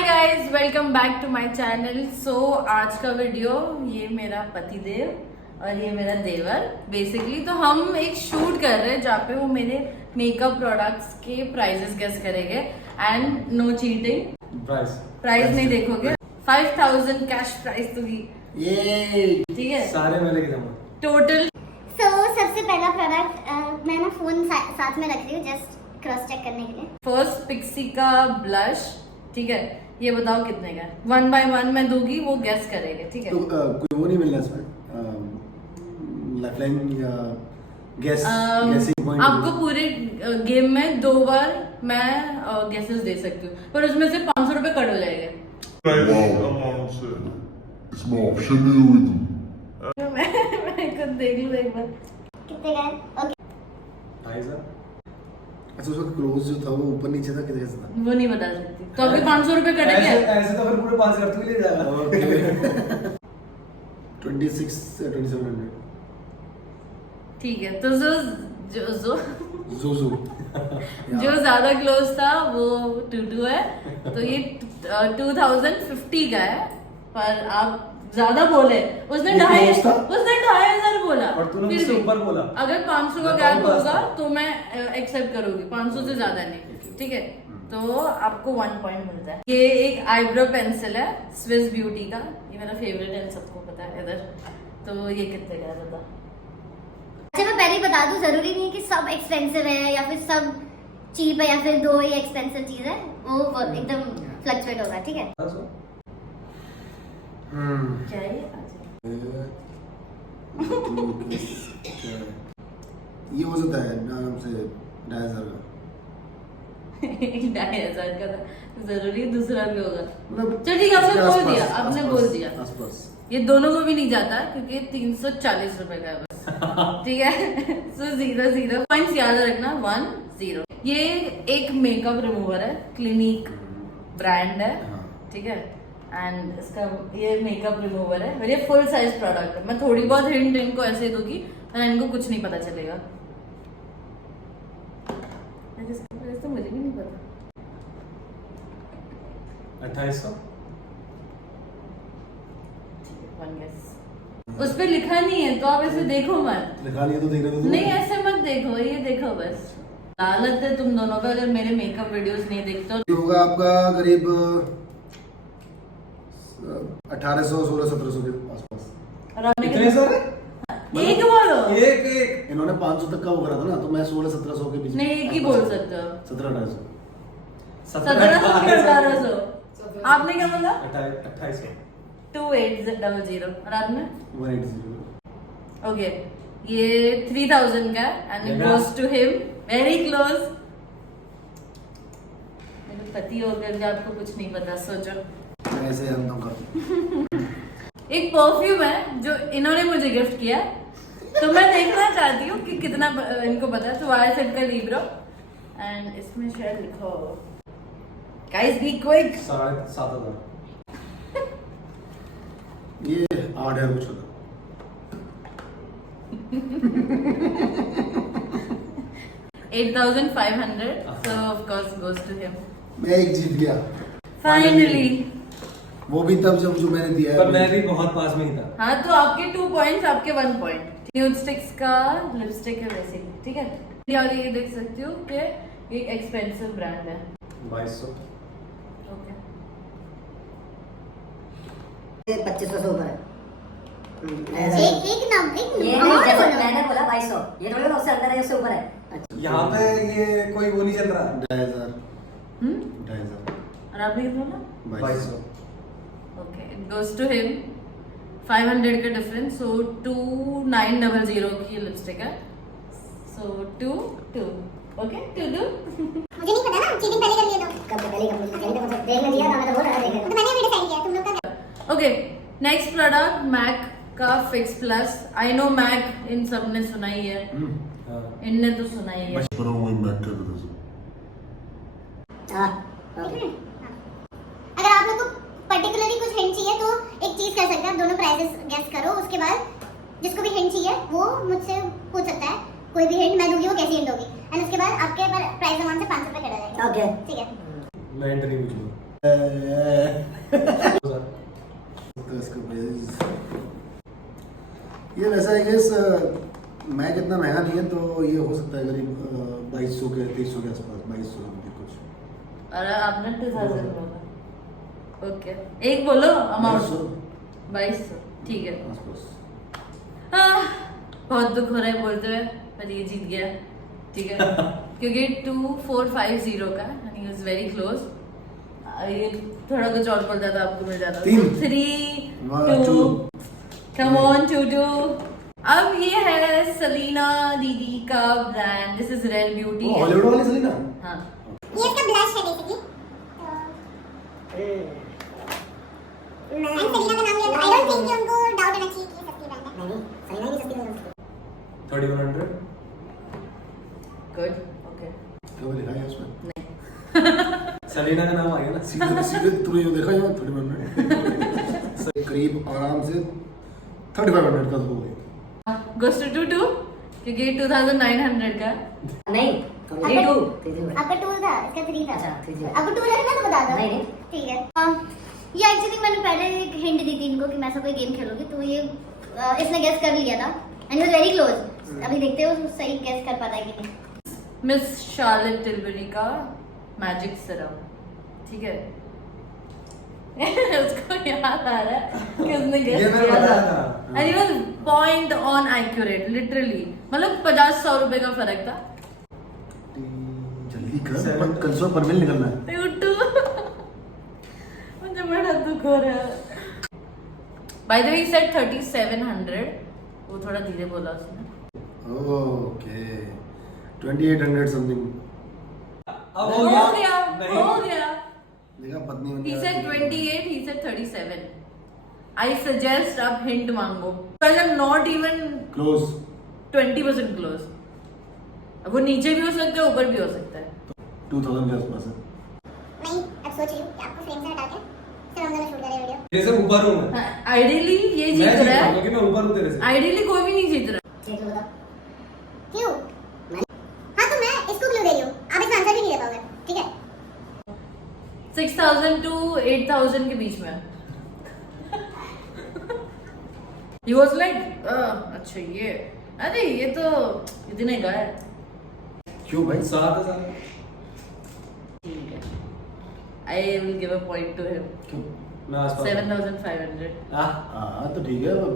Hi guys, welcome back to my channel. So आज का video, ये मेरा पतिदेव और ये मेरा देवर बेसिकली। तो हम एक शूट कर रहे हैं जहाँ पे वो मेरे मेकअप प्रोडक्ट्स के प्राइजेस गेस करेंगे एंड नो चीटिंग। प्राइस नहीं देखोगे। 5000 कैश प्राइस दूंगी। ये ठीक है, सारे मैं लेके जाऊंगा टोटल। सबसे पहला प्रोडक्ट मैं ना फोन साथ में रख रही हूँ जस्ट क्रॉस चेक करने के लिए। फर्स्ट पिक्सी का ब्लश, ठीक है, ये बताओ कितने का है। 1 by 1 मैं दूंगी, वो गेस करेंगे, ठीक है। तो कोई वो नहीं मिलना इसमें लाइफलाइन या गेसिंग पॉइंट। आपको पूरे गेम में 2 बार मैं गेसेस दे सकती हूँ, पर उसमें से 500 रुपए कट हो जाएंगे। मैं खुद देख लूँ एक बार कितने का है? ओके 2,500। अच्छा, उसका क्लोज जो था वो ऊपर नीचे था, कितने का था? वो नहीं बता सकती। तो अभी 500 रुपए कटेंगे। ऐसे तो फिर पूरे 5,000 तू ही ले जाएगा। ओके 2700। ठीक है, तो जो जो ज्यादा क्लोज था वो 22 है, तो ये 2050 का है। पर आप ज्यादा बोले, उसने ये 2,500 close था? उसने 2,500 बोला। और तूने फिर मुझसे भी, ऊपर बोला। अगर 500 का मैं गैप कम होगा था। तो मैं एक्सेप्ट करूंगी, 500 से ज्यादा नहीं, ठीक है। तो आपको 1 पॉइंट मिलता है। ये एक आईब्रो पेंसिल है स्विस ब्यूटी का, ये मेरा फेवरेट है, सबको पता है इधर। तो ये कितने का है बता। अच्छा, मैं पहले ही बता दूं, जरूरी नहीं है कि सब एक्सपेंसिव है या फिर सब चीप है या फिर दो ही एक्सपेंसिव चीज है। वो एकदम फ्लक्चुएट होगा, ठीक है। क्या है ये हो सकता है आराम से 2,500 का। 2,500 का था, जरूरी दूसरा भी होगा। मतलब चल ठीक है, आपने इसके बोल आसपास- दिया, आपने आसपास- बोल दिया। आसपास। ये दोनों को भी नहीं जाता क्योंकि 340 रुपए का है बस। ठीक है। सो 0 पॉइंट्स याद रखना, 1 0। ये एक मेकअप रिमूवर है, क्लिनिक ब्रांड है, हाँ। ठीक है। एंड इसका ये मेकअप रिमूवर है और ये फुल साइज प्रोडक्ट है। मैं थोड़ी बहुत हिंट इनको ऐसे दूंगी और इनको कुछ नहीं पता चलेगा। तो मुझे भी नहीं पता। 2,800। One guess। उस पे लिखा नहीं है तो आप ऐसे देखो मत। लिखा नहीं है तो देख रहे थे तुम? नहीं ऐसे मत देखो, ये देखो बस। लालच है तुम दोनों का, अगर मेरे मेकअप वीडियोस नहीं देखते हो। ये होगा आपका करीब 1800 1600 के आसपास। और आपने इतने सारे? एक बोलो। एक इन्होंने 500 तक का वो करा था ना, तो मैं 1600-1700 के बीच नहीं, एक ही बोल सकते हो। 1700-1800। 1700 के 1800। आपने क्या बोला? 2,800। 2800। और आपने? 180। ओके, ये 3000 का एंड इट देखा? Goes to him. Very close. मेरे पति होकर भी आपको कुछ नहीं पता, सोचो। मैं ऐसे जानता हूँ काफी। एक परफ्यूम है जो इन्होंने मुझे गिफ्ट किया, तो मैं देखना चाहती हूँ कि कितना इनको पता है। तो YSL का लिब्रो एंड इसमें शायद लिखा हो, गाइस बी क्विक। 7,500। ये 8,000 कुछ होता। 8,500, so of course goes to him. मैं एक जीत गया Finally। वो भी तब जब जो मैंने दिया पर मैं भी बहुत पास में ही था। हाँ, तो आपके 2 पॉइंट्स, आपके 1 पॉइंट। न्यूड स्टिक्स का लिपस्टिक है बेसिकली, ठीक है। और ये देख सकती हो कि ये एक्सपेंसिव ब्रांड है। 2,200। ओके, 2500 से ऊपर है। एक नाम ये नहीं, जैसे मैंने बोला 2200, ये थोड़ी ना उससे अंदर है, उससे ऊपर है। यहाँ पे ये कोई वो नहीं चल रहा। 2,500। 2,500। और आपने कितना बोला? 2,200। Okay, it goes to him. 500 का डिफरेंस, सो 2900 की लिपस्टिक है। सो 2 2। ओके, 2 2। मुझे नहीं पता ना, चीटिंग पहले कर लिया तो। कब पहले कब मुझे पहले तो मुझे देखने दिया था, मैं तो बोल रहा था देखने। तो मैंने भी डिसाइड किया, तुम लोग का। ओके, नेक्स्ट प्रोडक्ट मैक का fix plus. I know MAC इन सब ने सुना ही है, हाँ। इनने तो सुना ही है। Pero muy mechanism. हां ठीक है? हाँ। अगर आप लोग को पर्टिकुलरली कुछ हिंट चाहिए तो एक चीज कर सकते हैं, आप दोनों प्राइसेस गेस करो, उसके बाद जिसको भी हिंट चाहिए वो मुझसे पूछ सकता है। कोई भी हिंट मैं दूंगी, वो कैसी हिंट होगी, एंड उसके बाद आपके प्राइस अमाउंट से 500 रुपए कटा जाएगा। ओके ठीक है। मैं एंट्री पूछूंगा। तो इसका प्राइस ये वैसा है गेस मैक इतना महंगा नहीं है तो ये हो सकता है करीब 2200 के 2300 के आसपास 2200 के कुछ। अरे आपने 2000 बोला। ओके एक बोलो अमाउंट 2200 ठीक है। आसपास। बहुत दुख हो रहा है बोलते हुए पर ये जीत गया ठीक है क्योंकि 2450 का and he was very close. ये थोड़ा कुछ और बोल जाता आपको मिल जाता। 3 2 कम ऑन 2 अब ये है सलीना दीदी का brand. This is Rare Beauty. Hollywood वाली सलीना। हाँ ये इसका ब्लश है बेसिकली। एंड सलीना का नाम लिया आई डोंट थिंक कि उनको डाउट होना चाहिए कि ये सस्ती ब्रांड है। नहीं सलीना की सस्ती नहीं है। 3100 गुड ओके। क्या लिखा है उसमें? सलीना का नाम आ गया ना। सीधे सीधे तूने जो देखा यहाँ 3100 करीब आराम से 3500 का हो गया। गोस टू 2 क्योंकि 2900 का नहीं 32 आपका 2 था इसका 3 था। अच्छा, 3 था। आपको 2 रखना तो बता दो। नहीं, नहीं। ठीक है। ये एक्चुअली मैंने पहले एक हिंट दी थी इनको कि मैं ऐसा कोई गेम खेलूंगी तो ये इसने गेस कर लिया था एंड वाज वेरी क्लोज। अभी देखते हो सही गेस कर पाता है कि नहीं। मिस शार्लेट टिलबरी का मैजिक सिरम ठीक है उसको याद आ रहा है कि उसने ये गेस मैंने किया बताया था था। And he was point on accurate literally मतलब 50-100 रुपए का फर्क था। जल्दी कर कल सुबह परमिल निकलना है। उठो मुझे बड़ा दुख हो रहा है। By the way he said 3700 वो थोड़ा धीरे बोला उसने। Okay 2800 something. अब हो गया नहीं। हो गया। देखा पत्नी He said 28, he said 37. I suggest आप hint मांगो। Guys, I'm not even close 20% close. अब वो नीचे भी हो सकता है ऊपर भी हो सकता है। 2000 के आसपास है। नहीं अब सोच रही हूँ कि आपको फ्रेम से हटा के फिर हम दोनों शूट करें वीडियो। तेरे से ऊपर हूँ मैं। आइडियली ये मैं जीत जीत रहा रहा हूँ है। क्योंकि मैं ऊपर हूँ तेरे से। आइडियली कोई भी नहीं जीत रहा। ठीक है बता क्यों? हाँ तो मैं इसको क्लू दे रही हूँ आप इसका आंसर भी नहीं दे पाओगे ठीक है। 6000 to 8000 के बीच में। He was like, अच्छा ये अरे ये तो इतने का है। क्यों भाई? 7000 ठीक है। I will give a point to him. क्यों? मैं आसपास 7500। हाँ तो ठीक है तो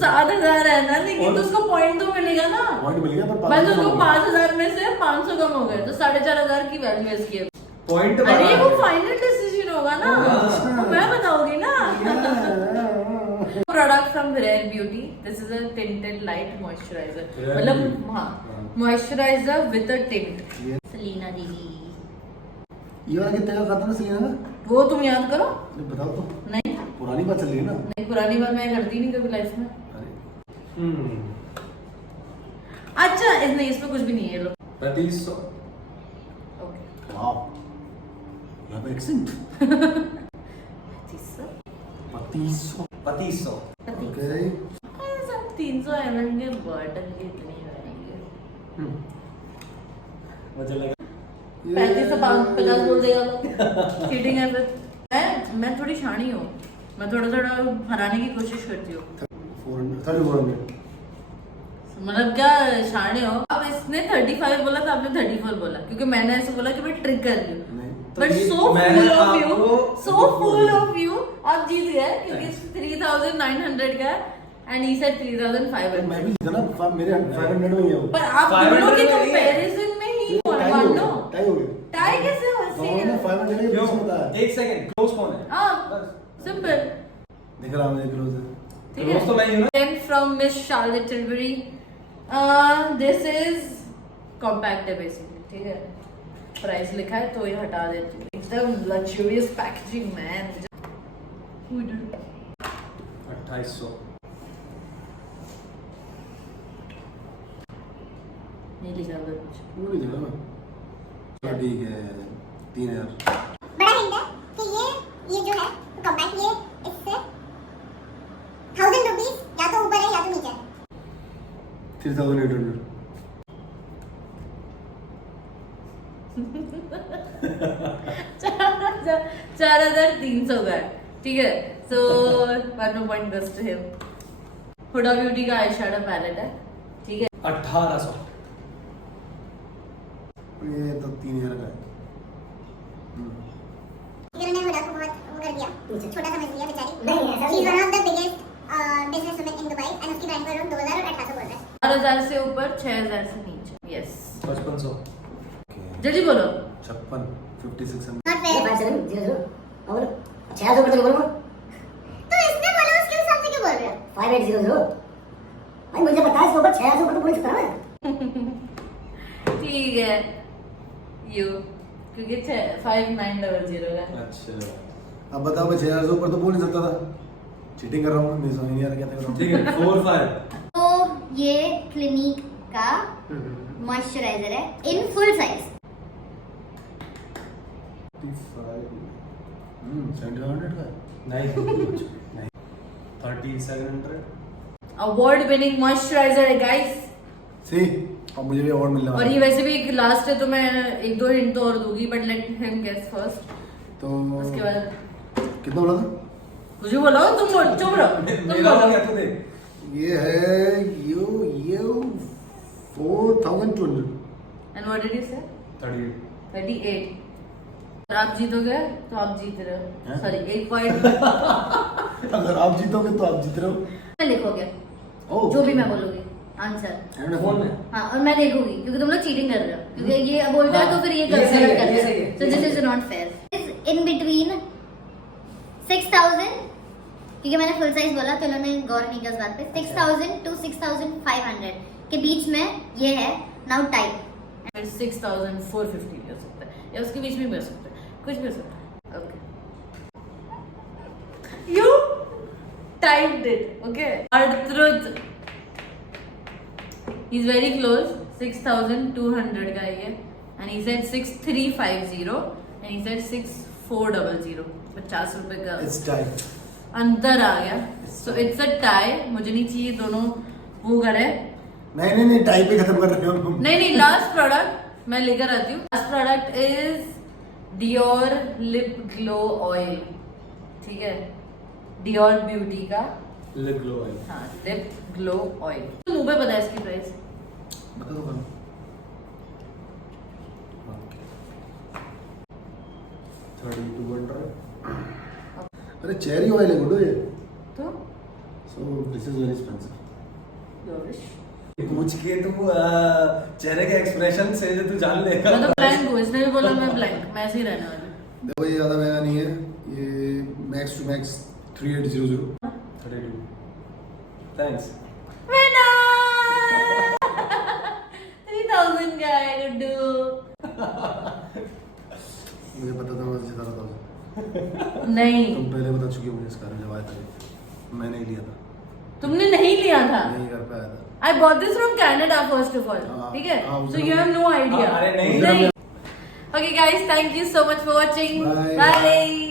7000 है ना लेकिन तो उसको पॉइंट तो मिलेगा ना। पॉइंट मिल गया पर बस उसको 5000 में से 500 कम हो गए तो 4500 की वैल्यू इसकी है। पॉइंट अरे वो फाइनल डिसीजन होगा ना वो मैं बताऊंगी ना। Product from Rare Beauty this is a tinted light moisturiser Rare मतलब Beauty. हाँ मॉइस्चराइजर विद अ टिंट। ये सलीना दीदी ये वाला कितने का खाता ना सलीना का? वो तुम याद करो। अरे बताओ तो नहीं पुरानी बात चल रही है ना। नहीं पुरानी बात मैं करती नहीं कभी लाइफ में। अरे अच्छा नहीं इसमें कुछ भी नहीं है ये लो 3500 okay wow you have accent 3500 3500 okay 300 ml के बॉटल की इतनी रहेंगे। मुझे लगा 35 से 50 बोल देगा तो चीटिंग है फिर। मैं थोड़ी शानी हूँ मैं थोड़ा थोड़ा हराने की कोशिश करती हूँ 400 मतलब क्या शानी हो। अब इसने 35 बोला था आपने 34 बोला क्योंकि मैंने ऐसे बोला कि मैं ट्रिक कर रही हूँ नहीं तो बट ये सो मैंने फुल ऑफ यू आपको- सो फुल ऑफ यू आप जीत गए क्योंकि 3900 का एंड ही सेड 3500। मैं भी जीता ना मेरे 500 में ही है वो। पर आप 500 दोनों के में ही है। कंपैरिजन में ही टाई हो वन गया नो टाई हो गया टाई कैसे हो दोनों ने 500 के क्यों बीच में था। एक सेकंड क्लोज कौन है हाँ सिंपल देख रहा मुझे क्लोज है ठीक क्लोज तो मैं ही हूँ ना Then from Miss Charlotte Tilbury, this is compact है basically, ठीक है। प्राइस लिखा है तो ये हटा देती हूँ। एकदम luxurious packaging man. 2800 नहीं लिखा हुआ कुछ। वो नहीं देखा ना चलो ठीक है 3000 बड़ा हिंट है कि ये जो है कॉम्पैक्ट ये इससे 1000 रुपीस या तो ऊपर है या तो नीचे है। 3800 4000 300 का है, ठीक है। So 1 point goes to him। Huda Beauty eye आई शैडो पैलेट है, ठीक है। 1800। ये तो 3000 का है। किरण ने हुडा को बहुत वो कर दिया, छोटा समझ लिया बेचारी। नहीं, ऐसा शी नहीं इज है। One of the biggest businesswoman in Dubai and उसकी रैंक अराउंड 2000 और 1800 बोल रहा है। 4000 से ऊपर, 6000 से नीचे। यस, 5500। जल्दी बोलो। 56 5600 नॉट ये फेयर। 5700 और 6000 ऊपर तो बोलो। तो इसने बोला उसके हिसाब से क्यों बोल रहे हो? 5800 भाई मुझे पता है इसके ऊपर 6000 ऊपर तो बोल सकता है मैं। ठीक है, यू, क्योंकि 5900 का। अच्छा अब बताओ मैं 6000 से ऊपर तो बोल नहीं सकता था। चीटिंग कर रहा हूँ, नहीं समझ नहीं आ रहा क्या कर रहा हूँ। ठीक है 45। तो ये क्लिनिक का मॉइस्चराइजर है इन फुल साइज। 7500 का है। नहीं 3700। अवार्ड विनिंग मॉइस्चराइजर है गाइस। सी अब मुझे भी अवार्ड मिलने और वाला ये है। वैसे भी एक लास्ट है, तो मैं 1-2 हिंट तो और दूंगी, but let him guess first. तो उसके बाद कितना बोला था? मुझे बोलो, तुम बोलो, चुप रहो, तुम मेरा हो बोलो। गया तू देख। ये है you 4200। And what did you से? 38। 38। और आप जीतोगे तो आप जीत रहे हो, हैं? सॉरी 1 पॉइंट अगर आप जीतोगे तो आप जीत रहे हो। लिखोगे, ओह जो भी मैं बोलूंगी आंसर। फोन में। हाँ, और मैं देखूंगी, क्योंकि तुम लोग चीटिंग कर रहे हो, क्योंकि ये बोलता है तो फिर ये ये सही है, गलत कर ये रहे सही है, हो। सो ये दिस सही इज है। Not fair. इन बिटवीन 6000, क्योंकि मैंने फुल साइज बोला तो इन्होंने गौर नहीं किया उस बात पे। 6000 टू 6500 के बीच में ये है। नाउ टाइप 6450 भी हो सकता है, या उसके बीच में भी हो सकता है, कुछ भी हो सकता है। Okay, you typed it, okay. अर्ट्रुथ, ही इज वेरी क्लोज। 6200 का ये, and he said 6350 and he said 6400। 50 रुपए का इट्स टाइम। अंतर आ गया। So it's a tie. मुझे नहीं चाहिए दोनों वो करे। नहीं टाइप पे खत्म कर रहे हो हम। नहीं, लास्ट प्रोडक्ट मैं लेकर आती हूँ। Last product is Dior lip glow oil, ठीक है। डियोर ब्यूटी का, लिप ग्लो ऑयल। हाँ, लिप ग्लो ऑयल। मुंह पे पता है इसकी प्राइस? बता दो कौन। 3200। अरे चेरी ऑयल है गुड्डू ये। तो so this is very expensive. your wish। पूछ के तू चेहरे के एक्सप्रेशन से जो तू जान लेगा। मैं तो ब्लैंक हूँ, इसने भी बोला मैं ब्लैंक, मैं ऐसे ही रहने वाली हूँ। देखो ये ज़्यादा महंगा नहीं है, ये max to max 3800। 32। Thanks. Winner! 3000 का है गुड्डू। मुझे पता था मैं जिता रहा था। नहीं, तुम पहले बता चुकी हो मुझे इसका जब आया था। मैंने ही लिया था, तुमने नहीं लिया था। नहीं कर पाया था। I bought this from Canada first of all. हाँ, ठीक है? हाँ, So उधर- you have no idea. हाँ, अरे नहीं। नहीं. Okay guys, thank you so much for watching. Bye. Bye.